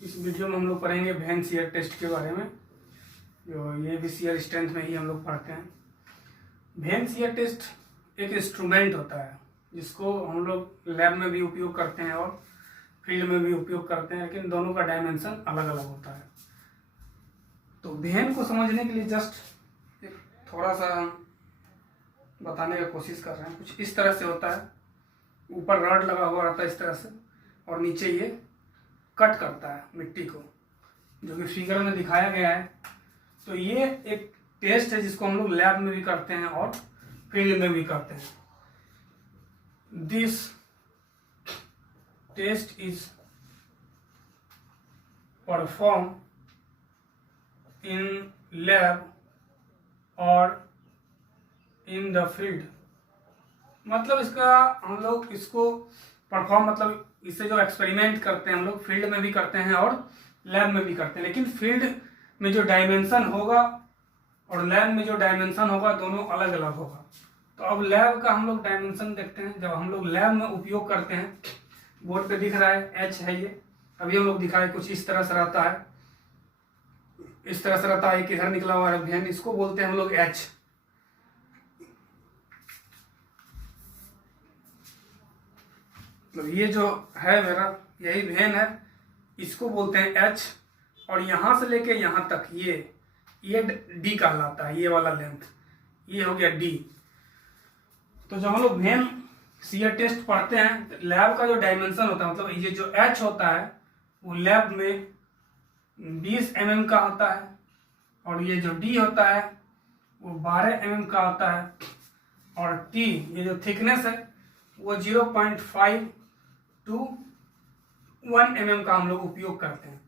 इस वीडियो में हम लोग पढ़ेंगे वेन शियर टेस्ट के बारे में, जो ये भी शियर स्ट्रेंथ में ही हम लोग पढ़ते हैं। वेन शियर टेस्ट एक इंस्ट्रूमेंट होता है जिसको हम लोग लैब में भी उपयोग करते हैं और फील्ड में भी उपयोग करते हैं, लेकिन दोनों का डायमेंशन अलग अलग होता है। तो वेन को समझने के लिए जस्ट एक थोड़ा सा बताने का कोशिश कर रहे हैं। कुछ इस तरह से होता है, ऊपर रॉड लगा हुआ रहता है इस तरह से, और नीचे ये कट करता है मिट्टी को, जो कि फिगर में दिखाया गया है। तो ये एक टेस्ट है जिसको हम लोग लैब में भी करते हैं और फील्ड में भी करते हैं। This test is perform in lab और इन द फील्ड। मतलब इसका हम लोग इसको परफॉर्म मतलब इससे जो एक्सपेरिमेंट करते हैं हम लोग फील्ड में भी करते हैं और लैब में भी करते हैं, लेकिन फील्ड में जो डायमेंशन होगा और लैब में जो डायमेंशन होगा दोनों अलग अलग होगा। तो अब लैब का हम लोग डायमेंशन देखते हैं। जब हम लोग लैब में उपयोग करते हैं, बोर्ड पे दिख रहा है एच है ये, अभी हम लोग दिखाए कुछ इस तरह से रहता है, इस तरह से रहता है, किधर निकला हुआ है वेन, इसको बोलते हैं हम लोग एच। मतलब ये जो है मेरा यही वेन है, इसको बोलते हैं एच, और यहां से लेके यहां तक ये डी कहलाता है, ये वाला लेंथ, ये हो गया डी। तो जब हम लोग वेन शियर टेस्ट पढ़ते हैं तो लैब का जो डायमेंशन होता है, मतलब ये जो एच होता है वो लैब में 20 mm का होता है, और ये जो डी होता है वो 12 mm का होता है, और टी ये जो थिकनेस है वो 0.5 to 1 mm का हम लोग उपयोग करते हैं।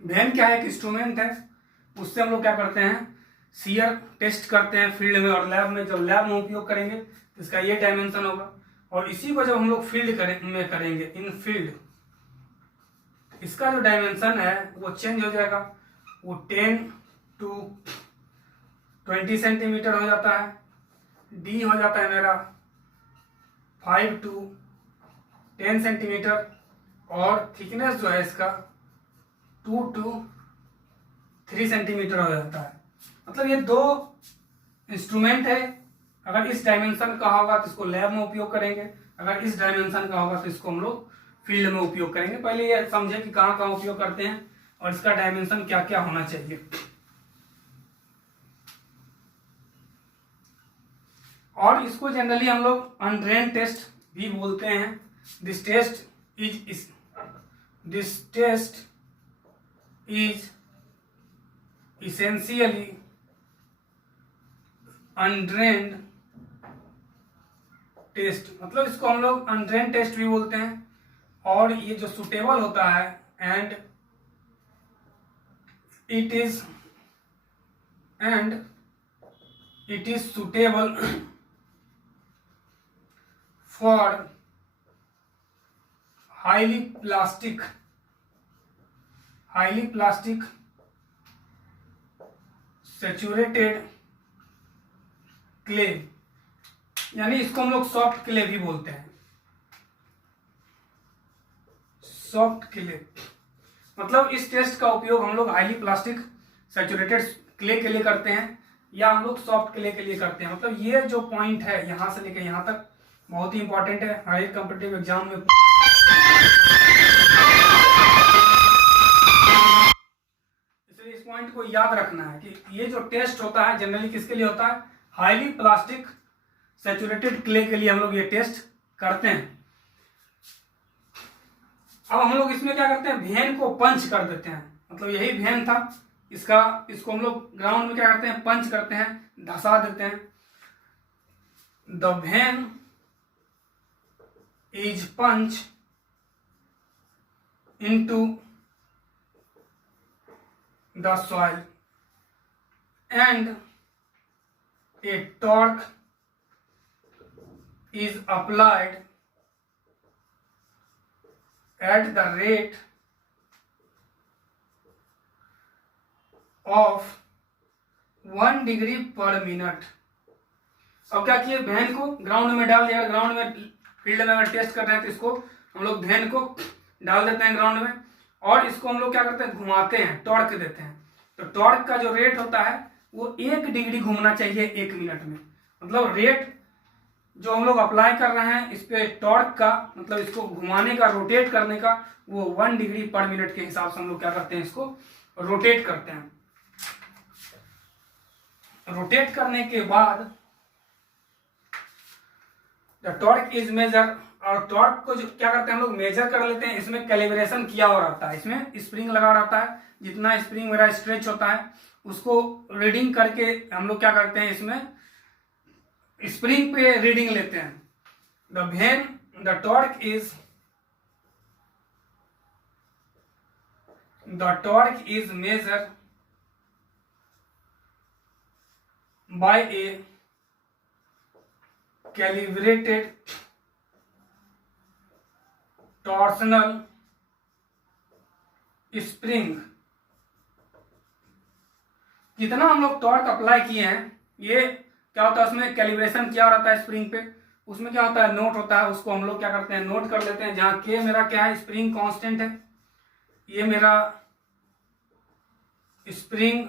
वेन क्या है, एक इंस्ट्रूमेंट है, उससे हम लोग क्या करते हैं, शियर टेस्ट करते हैं फील्ड में और लैब में। जब लैब में उपयोग करेंगे तो इसका ये डायमेंशन होगा, और इसी को जब हम लोग फील्ड में करेंगे इन फील्ड, इसका जो डायमेंशन है वो चेंज हो जाएगा, वो 10 to 20 सेंटीमीटर हो जाता है। डी हो जाता है मेरा 5 to 10 सेंटीमीटर, और थिकनेस जो है इसका 2 to 3 सेंटीमीटर हो जाता है। मतलब ये दो इंस्ट्रूमेंट है, अगर इस डायमेंशन का होगा तो इसको लैब में उपयोग करेंगे, अगर इस डायमेंशन का होगा तो इसको हम लोग फील्ड में उपयोग करेंगे। पहले ये समझे कि कहाँ कहाँ उपयोग करते हैं और इसका डायमेंशन क्या क्या होना चाहिए। और इसको जनरली हम लोग अनड्रेन टेस्ट भी बोलते हैं। This test is essentially undrained test, मतलब इसको हम लोग अनड्रेन टेस्ट भी बोलते हैं। और ये जो सुटेबल होता है and it is suitable for highly plastic saturated clay, यानी इसको हम लोग सॉफ्ट क्ले भी बोलते हैं। सॉफ्ट क्ले मतलब इस टेस्ट का उपयोग हम लोग हाईली प्लास्टिक सैचुरेटेड क्ले के लिए करते हैं, या हम लोग सॉफ्ट क्ले के लिए करते हैं। मतलब ये जो पॉइंट है यहां से लेकर यहां तक बहुत ही इंपॉर्टेंट है, हर एक कॉम्पिटिटिव एग्जाम में इस पॉइंट को याद रखना है कि ये जो टेस्ट होता है जनरली किसके लिए होता है, हाईली प्लास्टिक सैचुरेटेड क्ले के लिए हम लोग ये टेस्ट करते हैं। अब हम लोग इसमें क्या करते हैं, वेन को पंच कर देते हैं। मतलब यही वेन था इसको हम लोग ग्राउंड में क्या करते हैं, पंच करते हैं, धसा देते हैं। The vane is punch into the soil and a torque is applied at the rate of 1 degree per minute। अब क्या किए, वेन को ग्राउंड में डाल दिया। ग्राउंड में फील्ड में अगर टेस्ट कर रहे हैं तो इसको हम लोग वेन को डाल देते हैं ग्राउंड में, और इसको हम लोग क्या करते हैं, घुमाते हैं, टॉर्क देते हैं। तो टॉर्क का जो रेट होता है वो 1 डिग्री घूमना चाहिए 1 मिनट में। मतलब रेट जो हम लोग अप्लाई कर रहे हैं इस पे टॉर्क का, मतलब इसको घुमाने का, रोटेट करने का, वो 1 डिग्री पर मिनट के हिसाब से हम लोग क्या करते हैं, इसको रोटेट करते हैं। रोटेट करने के बाद द टॉर्क इज मेजर, और टॉर्क को जो क्या करते हैं हम लोग मेजर कर लेते हैं। इसमें कैलिब्रेशन किया हुआ रहता है, इसमें स्प्रिंग लगा रहता है, जितना स्प्रिंग मेरा स्ट्रेच होता है उसको रीडिंग करके हम लोग क्या करते हैं, इसमें स्प्रिंग पे रीडिंग लेते हैं। The torque is measure by A calibrated torsional spring. कितना हम लोग टॉर्क अप्लाई किए हैं, ये क्या होता है, उसमें कैलिब्रेशन किया रहता है स्प्रिंग पे, उसमें क्या होता है, नोट होता है, उसको हम लोग क्या करते हैं, नोट कर लेते हैं। जहां के मेरा क्या है, स्प्रिंग कांस्टेंट है, ये मेरा स्प्रिंग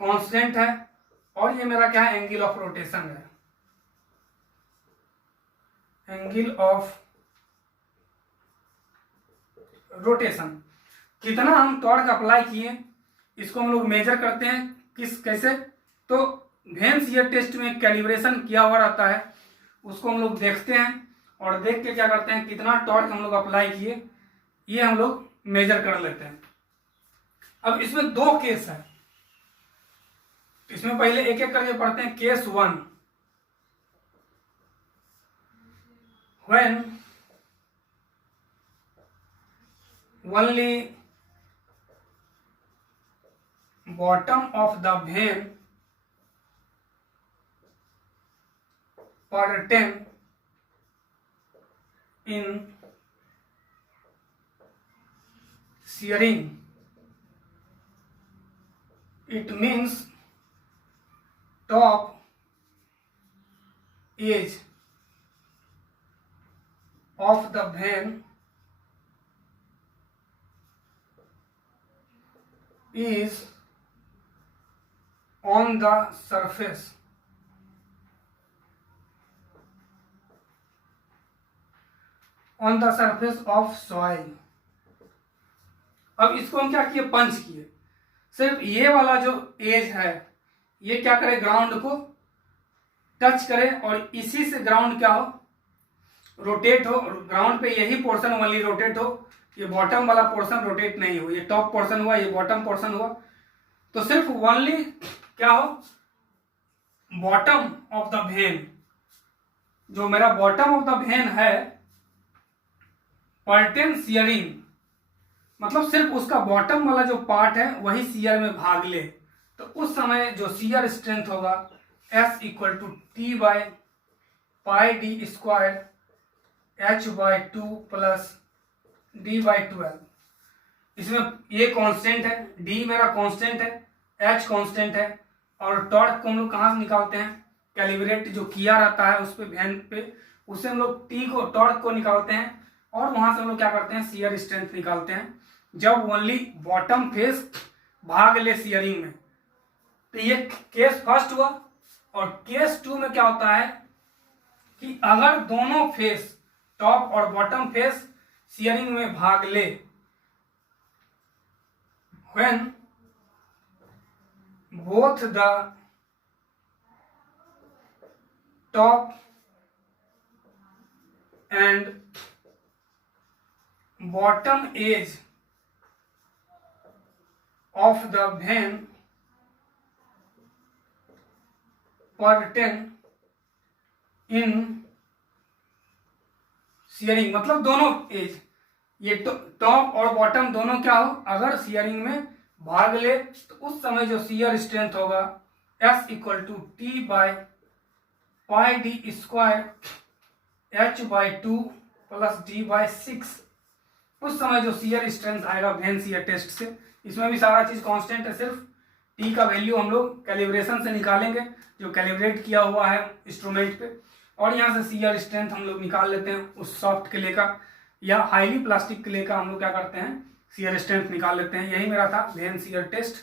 कांस्टेंट है, और ये मेरा क्या है, एंगल ऑफ रोटेशन है, एंगल ऑफ रोटेशन। कितना हम टॉर्क अप्लाई किए इसको हम लोग मेजर करते हैं, कैसे, तो वेन शियर टेस्ट में कैलिब्रेशन किया हुआ रहता है, उसको हम लोग देखते हैं और देख के क्या करते हैं, कितना टॉर्क हम लोग अप्लाई किए ये हम लोग मेजर कर लेते हैं। अब इसमें 2 केस है, इसमें पहले एक एक करके पढ़ते हैं। Case 1, when only bottom of the vein pertain in shearing, it means top edge of the vein is on the surface of soil। अब इसको हम क्या किए, पंच किए। सिर्फ ये वाला जो एज है ये क्या करे, ग्राउंड को टच करे, और इसी से ग्राउंड क्या हो, रोटेट हो। ग्राउंड पे यही पोर्शन ओनली रोटेट हो, ये बॉटम वाला पोर्शन रोटेट नहीं हो। ये टॉप पोर्शन हुआ, ये बॉटम पोर्शन हुआ, तो सिर्फ ओनली क्या हो, बॉटम ऑफ द वेन, जो मेरा बॉटम ऑफ द वेन है, पर्टेन शियरिंग, मतलब सिर्फ उसका बॉटम वाला जो पार्ट है वही शियर में भाग ले। तो उस समय जो शियर स्ट्रेंथ होगा S equal to T by pi D square H/2 plus D/12। इसमें ये कांस्टेंट है, D मेरा कांस्टेंट है, H कांस्टेंट है, और टॉर्क को हम लोग कहाँ से निकालते हैं, कैलिब्रेट जो किया रहता है उस पे वैन पे, उससे हम लोग T को, टॉर्क को निकालते हैं, और वहां से हम लोग क्या करते हैं, शियर स्ट्रेंथ निकालते हैं जब ओनली बॉटम फेस भाग ले शियरिंग में। तो ये केस फर्स्ट हुआ। और केस 2 में क्या होता है कि अगर दोनों फेस, टॉप और बॉटम फेस शियरिंग में भाग ले, when both the top and bottom edge of the vein pertain in shearing, मतलब दोनों एज, ये टॉप और बॉटम दोनों क्या हो, अगर शियरिंग में भाग ले, तो उस समय जो शियर स्ट्रेंथ होगा S equal to T by pi D square H/2 plus D/6। उस समय जो शियर स्ट्रेंथ आएगा वेन शियर टेस्ट से, इसमें भी सारा चीज कांस्टेंट है, सिर्फ T का वैल्यू हम लोग कैलिब्रेशन से निकालेंगे जो कैलिब्रेट किया हुआ है इंस्ट्रूमेंट पे, और यहाँ से शियर स्ट्रेंथ हम लोग निकाल लेते हैं उस सॉफ्ट क्ले का। या हाईली प्लास्टिक क्ले का हम लोग क्या करते हैं, शियर स्ट्रेंथ निकाल लेते हैं। यही मेरा था वेन शियर टेस्ट।